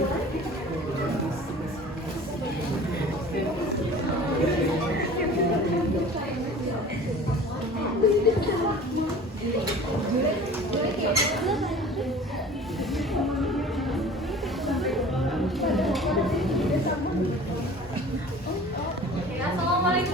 Assalamualaikum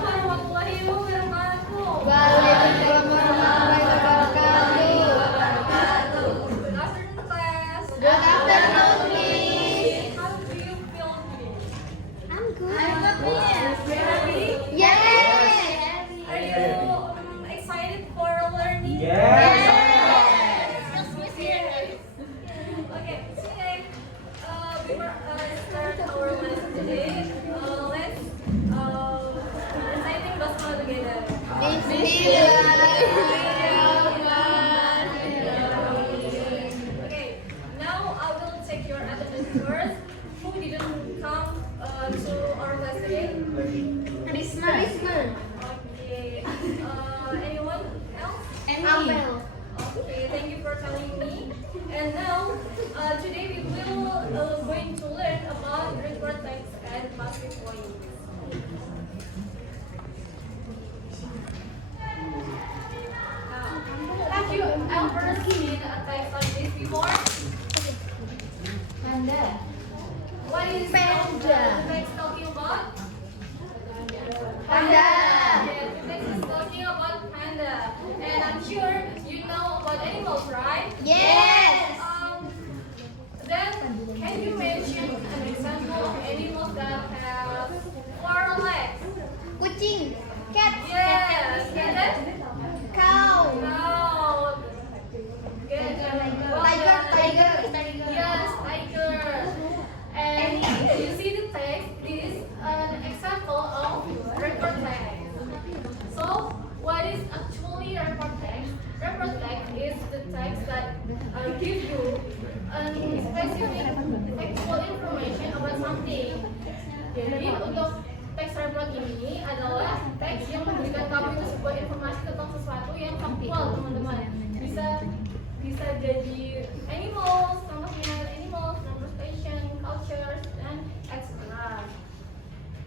warahmatullahi wabarakatuh. Waalaikumsalam warahmatullahi wabarakatuh. Good afternoon, class. Good afternoon, Miss. How do you feel today? I'm good. Ready? Yes. Are you excited for learning? Yes. Okay, today, before start our lesson today, let's reciting basmalah together. Bismillahirrahmanirrahim. Okay, now I will take your attendance first. Who didn't come to our class today? Risma. Okay, anyone else? Amel. Okay, thank you for telling me. And now, today we will going to learn about report text and passive voice. Have you ever seen a text like this before? Panda. What is Panda. the text talking about? Panda. Yes, the text is talking about panda. And I'm sure you know about animals, right? Yes. Then, can you mention an example of animals that have 4 legs? Kucing. Cat. Yes, get it? Cow. Now, get it? Tiger. Yes, tiger. And you see the text, this is an example of report text. So, what is actually report text? Report text is the text that gives you specific factual information about something. Jadi untuk teks report ini adalah teks yang memberikan kamu itu sebuah informasi tentang sesuatu yang faktual, teman-teman. Bisa jadi animals, contoh United Animals, number station, cultures, and etc.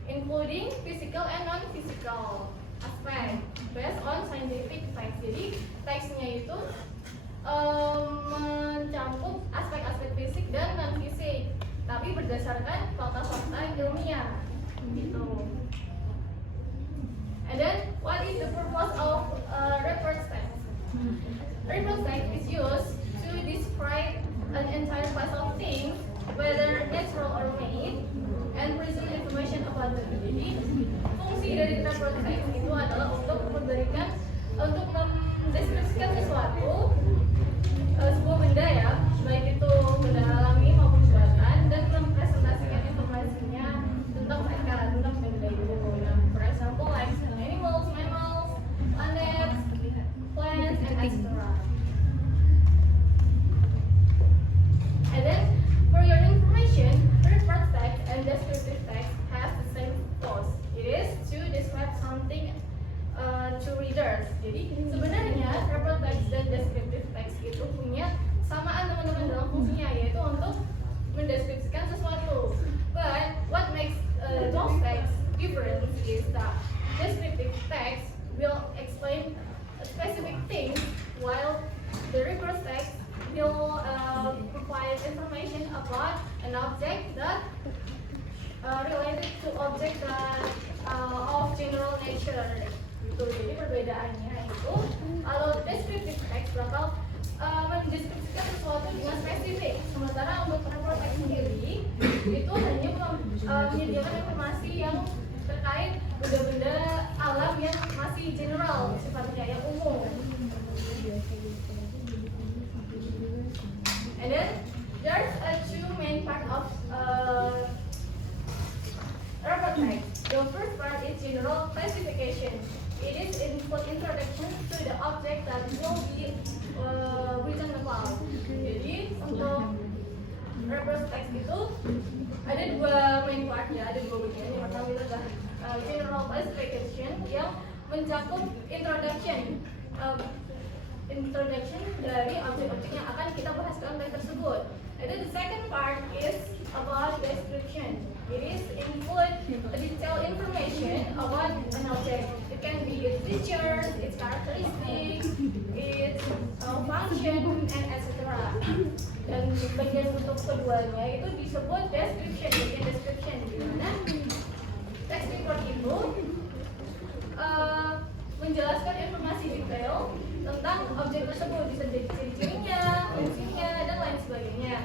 Including physical and non-physical aspect based on scientific facts. Jadi teksnya itu mencakup aspek-aspek fisik dan non-fisik, tapi berdasarkan fakta-fakta ilmiah. Gitu. And then, what is the purpose of report text? Report text is used to describe an entire class of things, whether natural or made, and present information about them. Jadi, fungsi dari report text itu adalah untuk mendeskripsikan sesuatu, sebuah benda ya, baik itu benda alami maupun buatan, dan mempresentasikan informasinya tentang mereka, tentang benda itu. For example, like animals, mammals, planets, plants, and etc. And then, for your information, report text and descriptive text has the same purpose. It is to describe something to readers. Jadi sebenarnya report text dan descriptive text itu punya samaan teman-teman dalam fungsinya, yaitu untuk mendeskripsikan sesuatu. But what makes those texts different is that descriptive text will explain specific things, while the report text will provide information about an object that related to object that of general nature. Gitu. Jadi perbedaannya itu, kalau descriptive text bakal mendeskripsikan sesuatu dengan spesifik, sementara untuk report text sendiri itu hanya menyediakan informasi yang terkait benda-benda alam yang masih general sifatnya, yang umum. And then there's two main part of report text. The first part is general classification. It is introduction to the object that will be written about. Jadi untuk report text itu ada dua main part ya, ada dua bagian. Yang pertama itu adalah general classification yang mencakup introduction dari objek-objek yang akan kita bahas dalam teks tersebut. And then the second part is about description. It is include detailed information about an object. It can be its features, its characteristics, its function, and etc. Dan bagian untuk keduanya itu disebut description. Bagian description di mana text report itu menjelaskan informasi detail tentang objek tersebut, bisa jadi ciri-cirinya, fungsinya, dan lain sebagainya.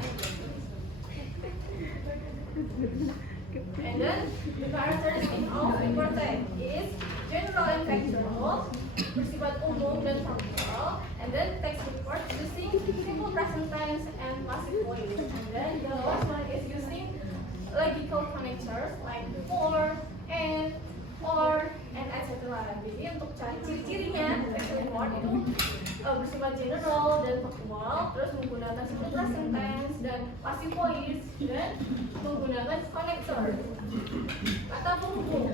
And then the characteristic of report text is general and factual, bersifat umum dan faktual. And then text report using simple present tense and passive voice. And then the last one is using logical connectors like for, and, or, and etc. Jadi untuk cari ciri-cirinya text report itu bersifat general dan faktual, terus menggunakan simple present tense dan passive voice, dan menggunakan connector kata penghubung.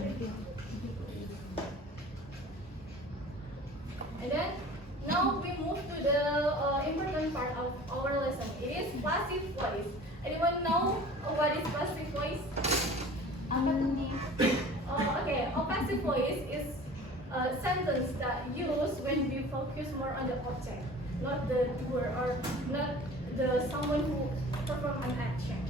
And then now we move to the important part of our lesson. It is passive voice. Anyone know what is passive voice? Okay, a passive voice is a sentence that used when we focus more on the object, not the doer or not the someone who perform an action.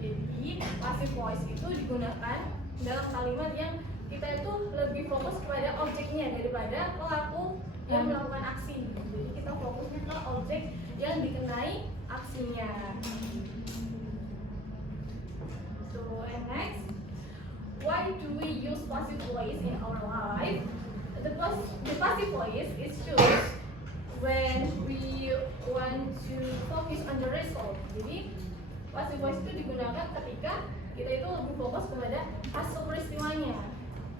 Jadi passive voice itu digunakan dalam kalimat yang kita itu lebih fokus kepada objeknya daripada pelaku yang melakukan aksi. Jadi kita fokusnya ke objek yang dikenai aksinya. So and next, why do we use passive voice in our life? The passive voice is used when we want to focus on the result. Jadi passive voice itu digunakan ketika kita itu lebih fokus kepada hasil peristiwanya.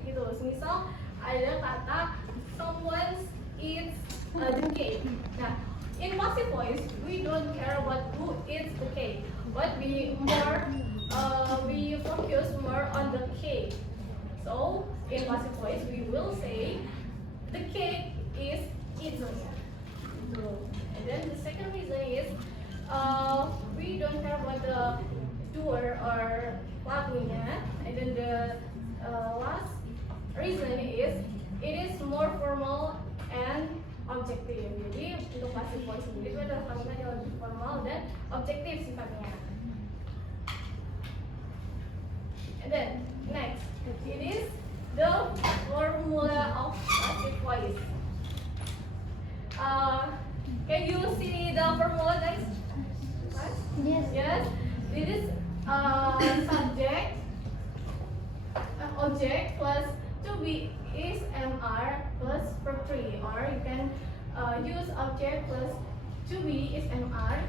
Gitu. Misal ada kata someone eats the cake. Nah, in passive voice we don't care about who eats the cake, but we focus more on the cake. So in passive voice we will say the cake is eaten. So, and then the second reason is we don't care about the doer or pelakunya. And then the last reason is it is more formal and objektif. Jadi untuk passive voice sendiri itu adalah kalimat yang lebih formal dan objektif sifatnya. And then next, it is the formula of passive voice. Can you see the formula, guys? Yes. Yes. It is subject, object plus to be is MR plus verb 3, or you can use object plus to be is MR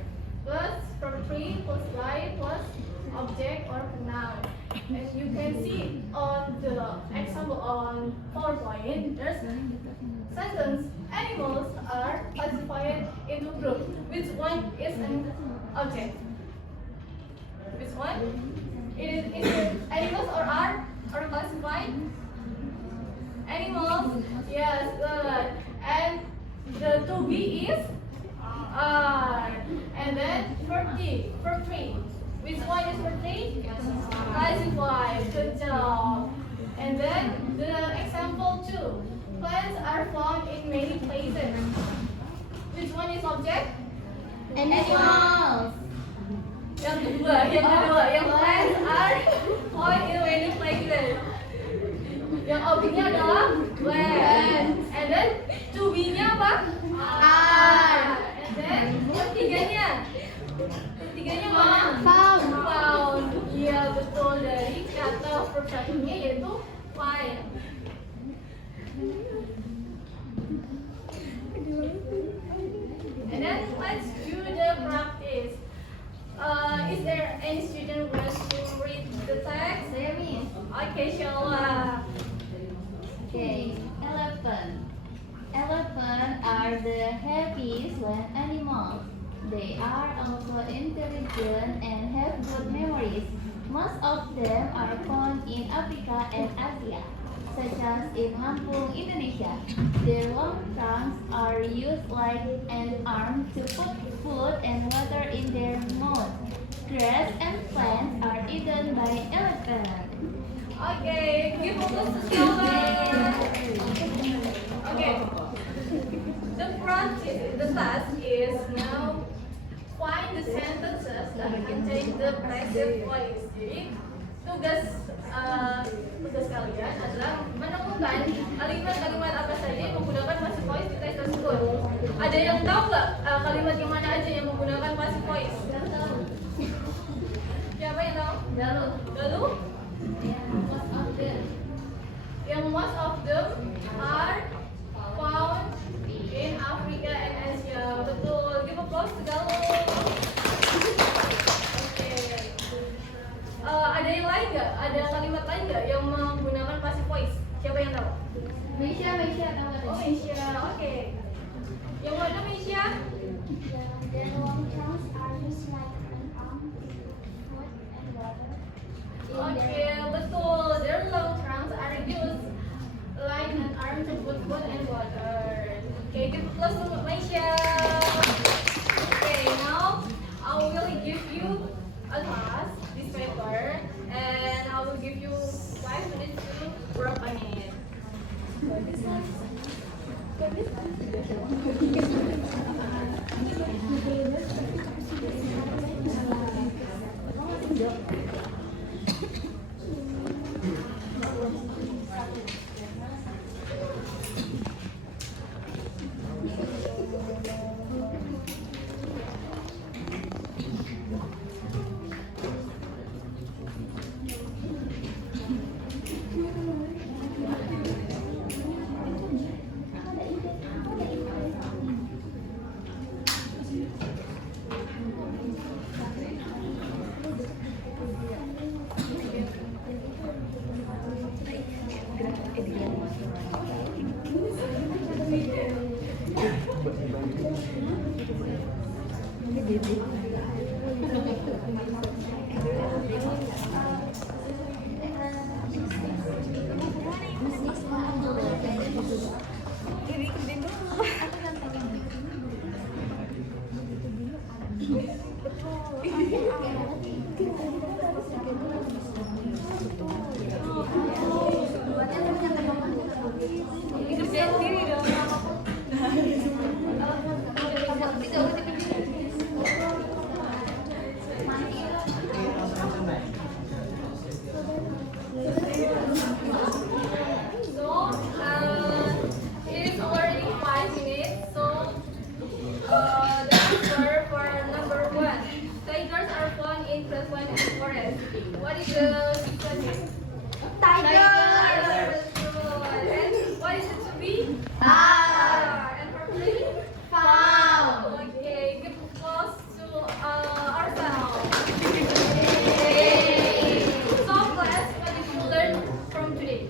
plus verb 3 plus guy plus object or noun. And you can see on the example on PowerPoint, there's sentence animals are classified into groups. Which one is an object? Which one? Is it animals or are classified? Animals. Yes, good. And the to be is are. And then verb 3. Which one is verb 3? Classified. Good job. And then the example 2. Plants are found in many places. Which one is object? Animals. Yang kedua, yang plants are found in many places. Yang objeknya adalah plant. And then to be-nya apa? Are. And then ketiganya mana? Found. Iya betul, dari kata verb satunya yaitu find. And then let's do the practice. Is there any student who wants to read the text? Okay, Shola. Okay. Elephants are the happiest land animals. They are also intelligent and have good memories. Most of them are found in Africa and Asia, such as in Lampung, Indonesia. Their long trunks are used like an arm to put food food and water in their mouth. Grass and plants are eaten by elephants. Okay, give applause to Sylvan. Okay. The task is now find the sentences that contain the passive voice. Jadi tugas kalian adalah menemukan kalimat-kalimat apa saja yang menggunakan passive voice di teks tersebut. Ada yang tahu nggak kalimat yang mana aja yang menggunakan passive voice? Siapa yang tahu? Galuh? Yang most of them are found in Africa and Asia. Betul. Give applause to Galuh. Oke. Ada yang lain nggak? Ada kalimat lain nggak yang menggunakan passive voice? Siapa yang tahu? Meisha tahu nggak? Oh, Meisha. Oke. Yang mana Meisha? The long trunks are used like an arm to put food and water in Oke, betul. Their long trunks are used like an arm to put food and water. Okay, give applause to Meisha. Okay, now I will give you a task, this paper, and I will give you 5 minutes to work on it. It is already 5 minutes, so the answer for number 1. Tigers are found in grassland and forest. What is the subject? Tiger. And what is it to be? Are. And for play? Found. Okay, give applause to ourselves. So class, what did you learn from today?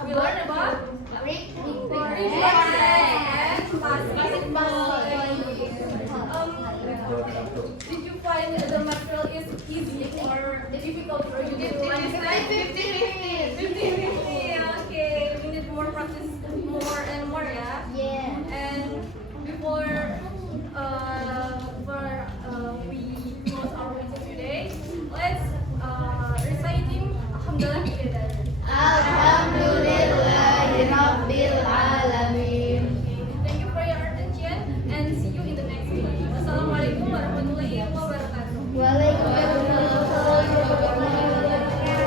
We learn about reflex and passive voice. Did you find the material